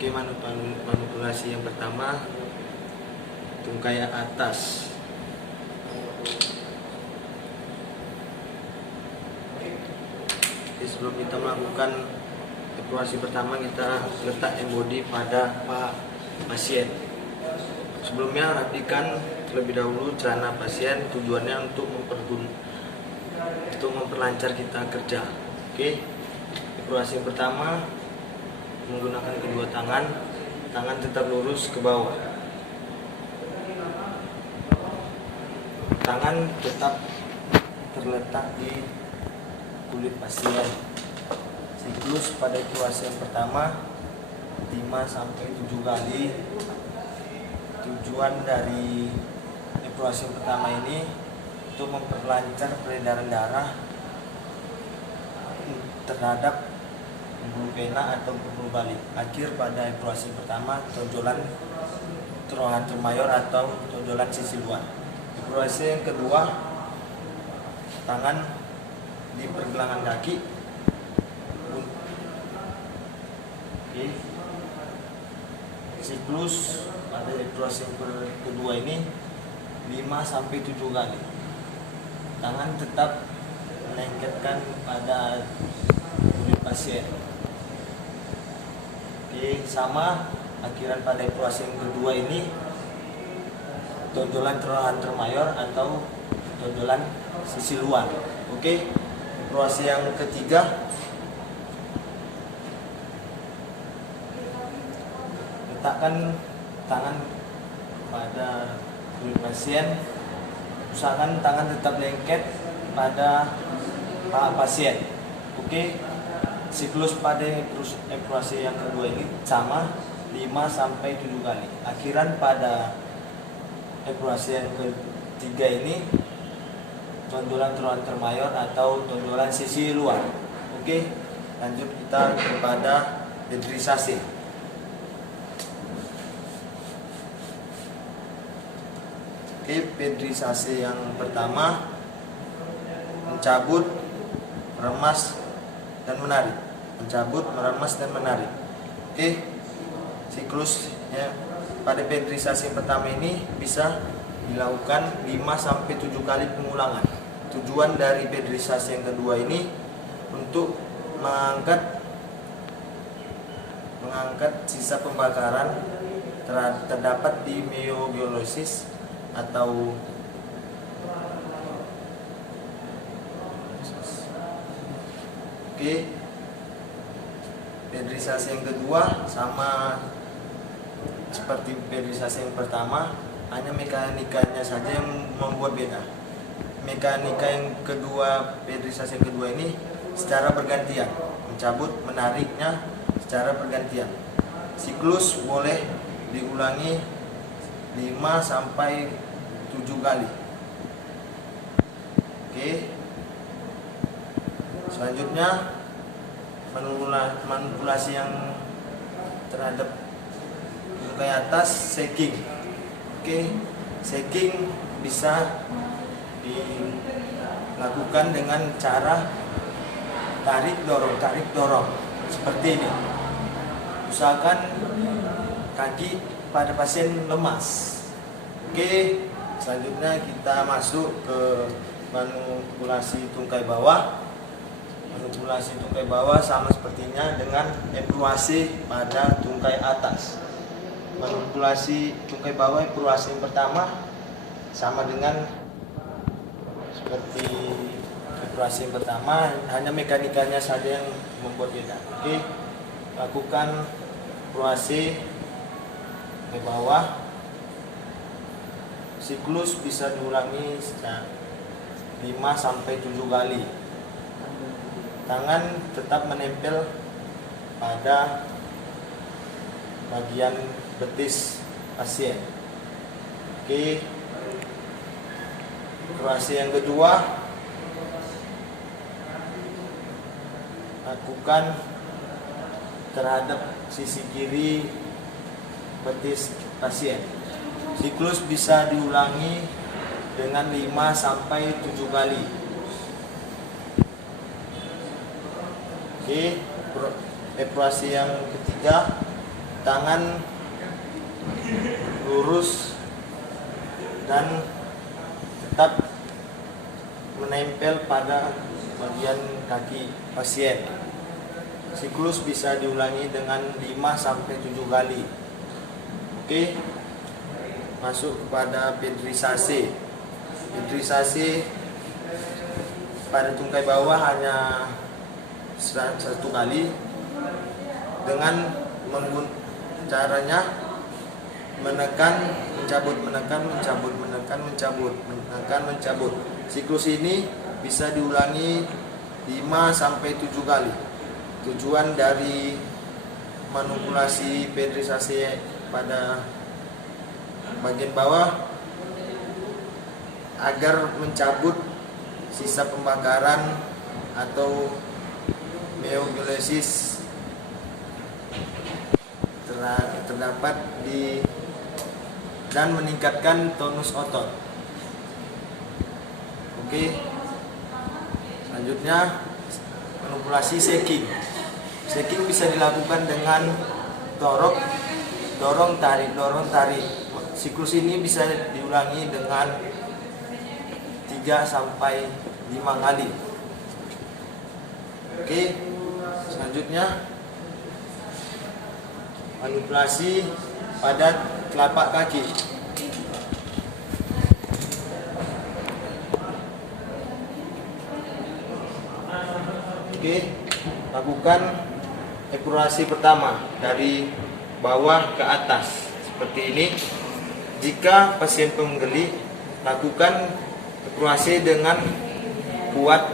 Oke, manipulasi yang pertama, tungkai atas. Oke, sebelum kita melakukan evaluasi pertama, kita letak embody pada pasien. Sebelumnya rapikan terlebih dahulu celana pasien, tujuannya untuk memperlancar kita kerja. Oke, evaluasi yang pertama, menggunakan kedua tangan tetap lurus ke bawah. Tangan tetap terletak di kulit pasien. Siklus pada evaluasi yang pertama 5-7 kali. Tujuan dari evaluasi yang pertama ini untuk memperlancar peredaran darah terhadap pembuluh vena atau pembuluh balik. Akhir pada evaluasi pertama, tonjolan trochanter mayor atau tonjolan sisi luar. Evaluasi yang kedua, tangan di pergelangan kaki. Oke. Siklus pada evaluasi yang kedua ini 5-7 kali. Tangan tetap melengketkan pada kulit pasien. Oke, sama akhiran pada evaluasi yang kedua ini tonjolan trochanter mayor atau tonjolan sisi luar. Oke, evaluasi yang ketiga, letakkan tangan pada kulit pasien. Usahakan tangan tetap lengket pada paha pasien. Oke, siklus pada evaluasi yang kedua ini sama 5-7 kali. Akhiran pada evaluasi yang ketiga ini tonjolan trochanter mayor atau tonjolan sisi luar. Oke, lanjut kita kepada pedrisasi. Oke, pedrisasi yang pertama, mencabut, meremas, dan menarik. Mencabut, meremas, dan menarik. Oke, siklusnya pada pedrisasi yang pertama ini bisa dilakukan 5-7 kali pengulangan. Tujuan dari pedrisasi yang kedua ini untuk mengangkat sisa pembakaran terdapat di myobiolosis atau Oke, pedrisasi yang kedua sama seperti pedrisasi yang pertama, hanya mekanikanya saja yang membuat beda. Mekanika yang kedua, pedrisasi yang kedua ini secara bergantian, mencabut, menariknya secara bergantian. Siklus boleh diulangi 5-7 kali. Oke, selanjutnya manipulasi yang terhadap tungkai atas, shaking. Oke, shaking bisa dilakukan dengan cara tarik dorong seperti ini. Usahakan kaki pada pasien lemas. Oke, selanjutnya kita masuk ke manipulasi tungkai bawah. Manipulasi tungkai bawah sama sepertinya dengan evaluasi pada tungkai atas. Manipulasi tungkai bawah evaluasi yang pertama sama dengan seperti evaluasi yang pertama, hanya mekanikanya saja yang membuat beda. Oke, lakukan evaluasi ke bawah. Siklus bisa diulangi 5-7 kali. Tangan tetap menempel pada bagian betis pasien. Oke, evaluasi yang kedua, lakukan terhadap sisi kiri betis pasien. Siklus bisa diulangi dengan 5-7 kali. Oke, evaluasi yang ketiga, tangan lurus dan tetap menempel pada bagian kaki pasien. Siklus bisa diulangi dengan 5-7 kali. Oke. Masuk kepada pedrisasi. Pedrisasi pada tungkai bawah hanya 1 kali dengan caranya menekan, mencabut, menekan, mencabut, menekan, mencabut, menekan, mencabut. Siklus ini bisa diulangi 5-7 kali. Tujuan dari manipulasi pedrisasi pada bagian bawah agar mencabut sisa pembakaran atau meiogenesis terdapat di dan meningkatkan tonus otot. Oke. Selanjutnya manipulasi shaking. Shaking bisa dilakukan dengan dorong tarik. Siklus ini bisa diulangi dengan 3-5 kali. Oke. Selanjutnya manipulasi pada telapak kaki. Oke, lakukan eksplorasi pertama dari bawah ke atas seperti ini. Jika pasien penggeli, lakukan eksplorasi dengan kuat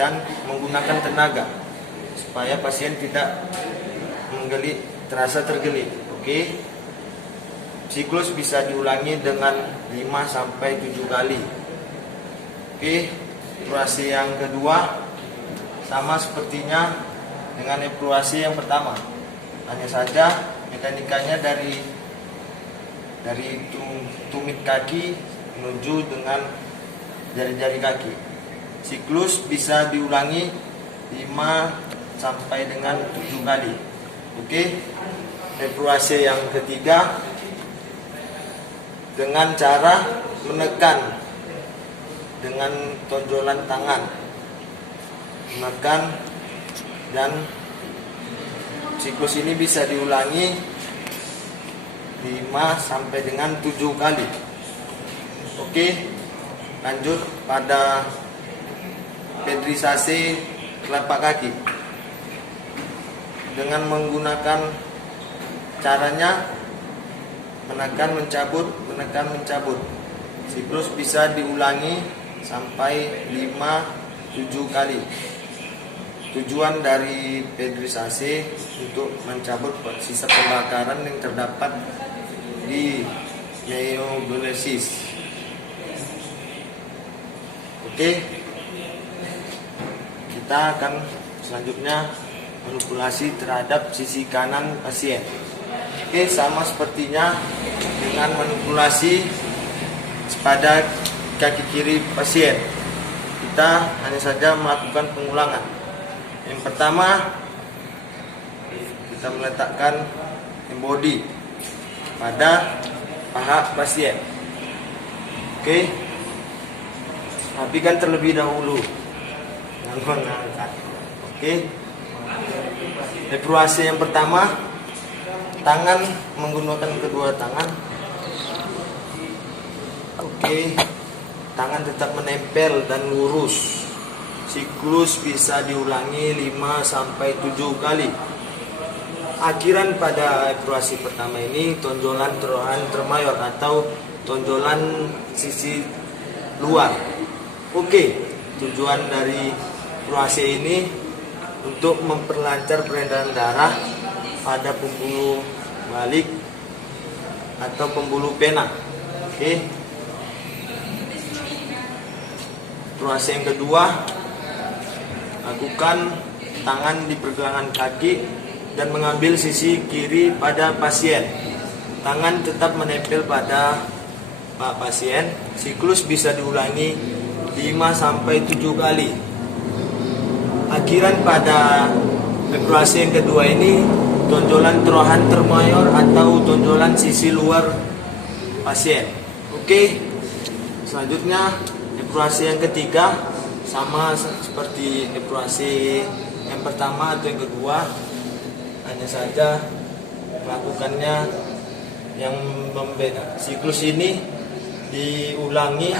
dan menggunakan tenaga supaya pasien tidak terasa tergeli. Oke. Siklus bisa diulangi dengan 5-7 kali. Oke. Eksplorasi yang kedua sama sepertinya dengan eksplorasi yang pertama. Hanya saja mekanikanya dari tumit kaki menuju dengan jari-jari kaki. Siklus bisa diulangi 5-7 kali. Oke. Eksplorasi yang ketiga dengan cara menekan dengan tonjolan tangan, menekan, dan siklus ini bisa diulangi 5-7 kali. Oke, lanjut pada pedrisasi telapak kaki. Dengan menggunakan caranya menekan, mencabut, menekan, mencabut. Siklus bisa diulangi sampai 5-7 kali. Tujuan dari pedrisasi untuk mencabut sisa pembakaran yang terdapat di meiogenesis. Oke, kita akan selanjutnya manipulasi terhadap sisi kanan pasien. Oke, sama sepertinya dengan manipulasi pada kaki kiri pasien. Kita hanya saja melakukan pengulangan. Yang pertama, kita meletakkan embody pada paha pasien. Oke, rapikan terlebih dahulu dengan mengangkat. Oke. Eksplorasi yang pertama, tangan menggunakan kedua tangan. Oke, tangan tetap menempel dan lurus. Siklus bisa diulangi 5-7 kali. Akhiran pada eksplorasi pertama ini tonjolan termayor atau tonjolan sisi luar. Oke, tujuan dari eksplorasi ini untuk memperlancar peredaran darah pada pembuluh balik atau pembuluh pena. Oke. Eksplorasi yang kedua, lakukan tangan di pergelangan kaki dan mengambil sisi kiri pada pasien. Tangan tetap menempel pada pak pasien. Siklus bisa diulangi 5-7 kali. Akhiran pada eksplorasi yang kedua ini tonjolan trochanter mayor atau tonjolan sisi luar pasien. Oke, selanjutnya evaluasi yang ketiga sama seperti evaluasi yang pertama atau yang kedua, hanya saja melakukannya yang membeda. Siklus ini diulangi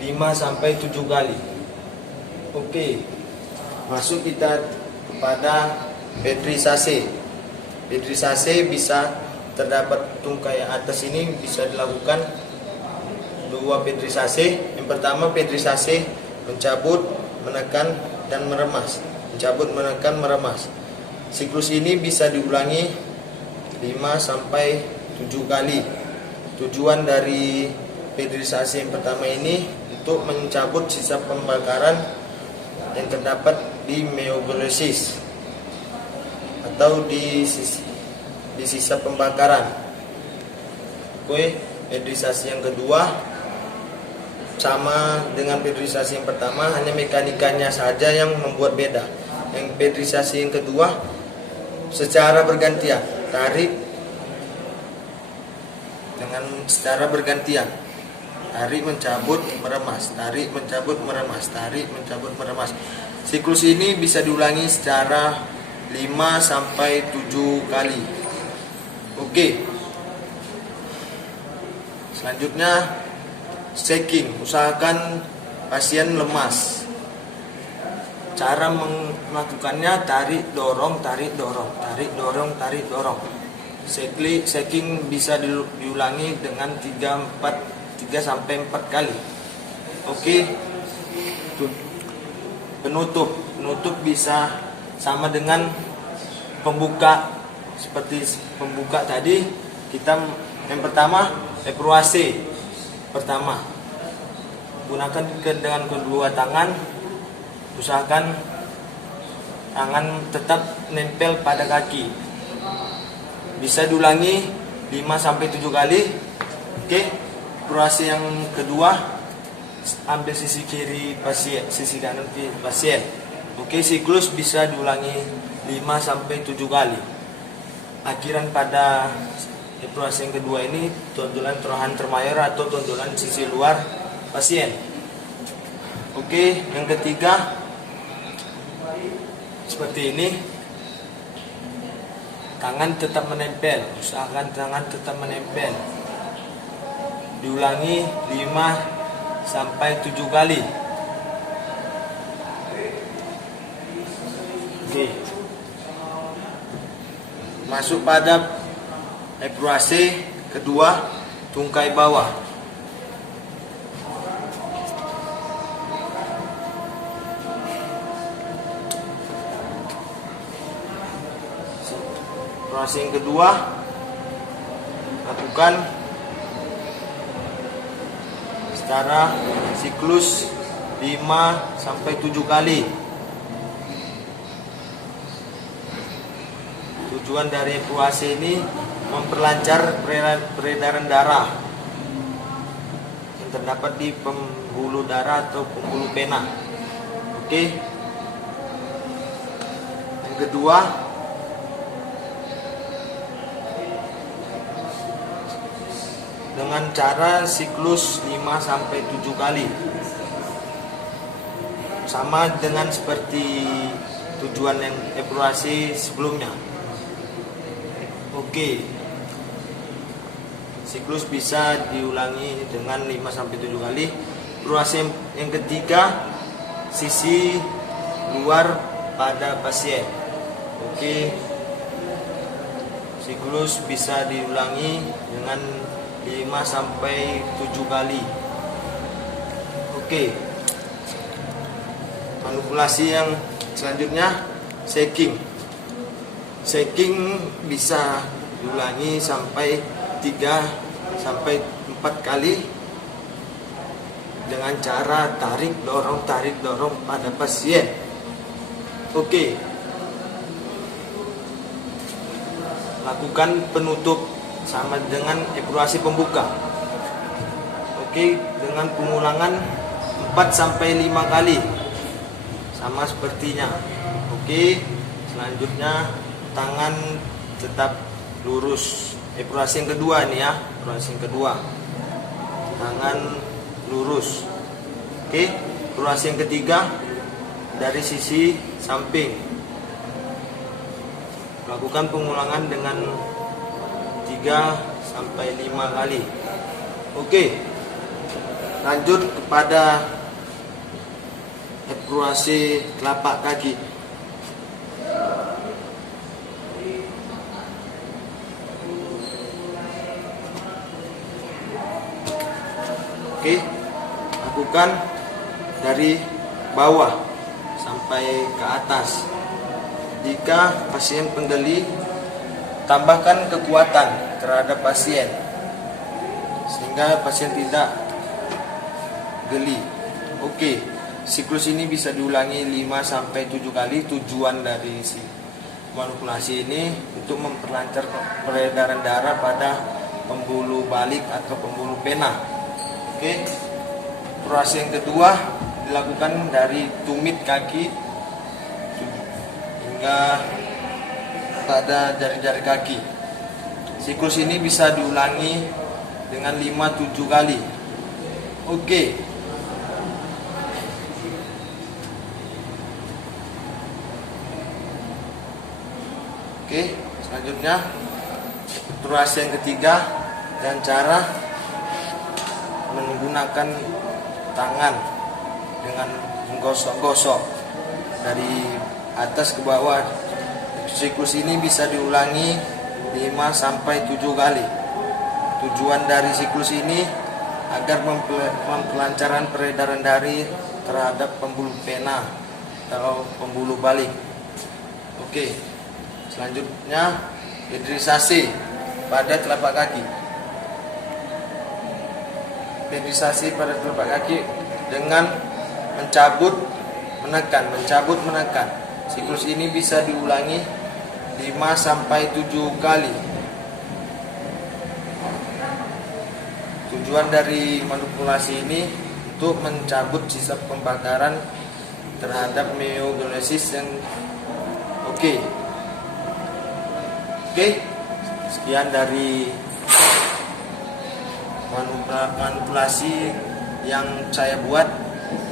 5-7 kali. Oke, masuk kita kepada pedrisase. Pedrisase bisa terdapat tungkai atas ini bisa dilakukan 2 pedrisase. Yang pertama pedrisase mencabut, menekan dan meremas. Mencabut, menekan, meremas. Siklus ini bisa diulangi 5-7 kali. Tujuan dari pedrisase yang pertama ini untuk mencabut sisa pembakaran yang terdapat di meogliosis atau di sisa pembakaran. Oke, pedrisase yang kedua sama dengan pedrisase yang pertama, hanya mekanikanya saja yang membuat beda. Yang pedrisase yang kedua secara bergantian, tarik dengan secara bergantian, tarik mencabut meremas, tarik mencabut meremas, tarik mencabut meremas. Siklus ini bisa diulangi secara 5-7 kali. Oke, selanjutnya shaking, usahakan pasien lemas. Cara melakukannya tarik dorong, tarik dorong, tarik dorong, tarik dorong. Shaking bisa diulangi dengan 3-4 kali. Oke. Penutup bisa sama dengan pembuka. Seperti pembuka tadi, kita yang pertama evaluasi pertama. Gunakan dengan kedua tangan. Usahakan tangan tetap nempel pada kaki. Bisa diulangi 5-7 kali. Oke. Evaluasi yang kedua, ambil sisi kiri pasien, sisi kanan pasien. Oke, siklus bisa diulangi 5-7 kali. Akhiran pada evaluasi yang kedua ini tonjolan trochanter mayor atau tonjolan sisi luar pasien. Oke, yang ketiga seperti ini. Tangan tetap menempel, usahakan tangan tetap menempel. Diulangi 5-7 kali. Oke. Masuk pada evaluasi kedua, tungkai bawah. Evaluasi yang kedua, lakukan secara siklus 5-7 kali. Tujuan dari evaluasi ini memperlancar peredaran darah yang terdapat di pembuluh darah atau pembuluh vena. Oke. Yang kedua, dengan cara siklus 5-7 kali. Sama dengan seperti tujuan yang evaluasi sebelumnya. Oke. Siklus bisa diulangi dengan 5-7 kali. Evaluasi yang ketiga, sisi luar pada pasien. Oke. Siklus bisa diulangi dengan 5-7 kali. Oke. Manipulasi yang selanjutnya, shaking. Shaking bisa diulangi sampai 3-4 kali dengan cara tarik dorong pada pasien. Oke. Lakukan penutup sama dengan evaluasi pembuka. Oke, dengan pengulangan 4-5 kali. Sama sepertinya. Oke, selanjutnya tangan tetap lurus. Evaluasi yang kedua nih ya, evaluasi yang kedua. Tangan lurus. Oke, evaluasi yang ketiga dari sisi samping. Lakukan pengulangan dengan 3 sampai 5 kali. Oke. Lanjut kepada evaluasi telapak kaki. Oke, lakukan dari bawah sampai ke atas. Jika pasien penggeli, tambahkan kekuatan terhadap pasien sehingga pasien tidak geli. Oke, siklus ini bisa diulangi 5 sampai 7 kali. Tujuan dari si manipulasi ini untuk memperlancar peredaran darah pada pembuluh balik atau pembuluh pena. Oke, operasi yang kedua dilakukan dari tumit kaki hingga pada jari-jari kaki. Siklus ini bisa diulangi dengan 5-7 kali. Oke. Oke, selanjutnya operasi yang ketiga dan cara menggunakan tangan dengan menggosok-gosok dari atas ke bawah. Siklus ini bisa diulangi 5 sampai 7 kali. Tujuan dari siklus ini agar memperlancaran peredaran darah terhadap pembuluh pena atau pembuluh balik. Oke. Selanjutnya hidrisasi pada telapak kaki. Hidrisasi pada telapak kaki dengan mencabut menekan. Siklus ini bisa diulangi 5 sampai 7 kali. Tujuan dari manipulasi ini untuk mencabut sisa pembakaran terhadap myogenesis yang oke. Sekian dari manipulasi yang saya buat.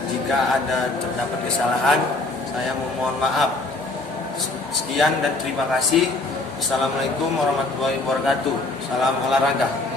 Jika ada terdapat kesalahan, saya memohon maaf. Sekian dan terima kasih. Assalamualaikum warahmatullahi wabarakatuh. Salam olahraga.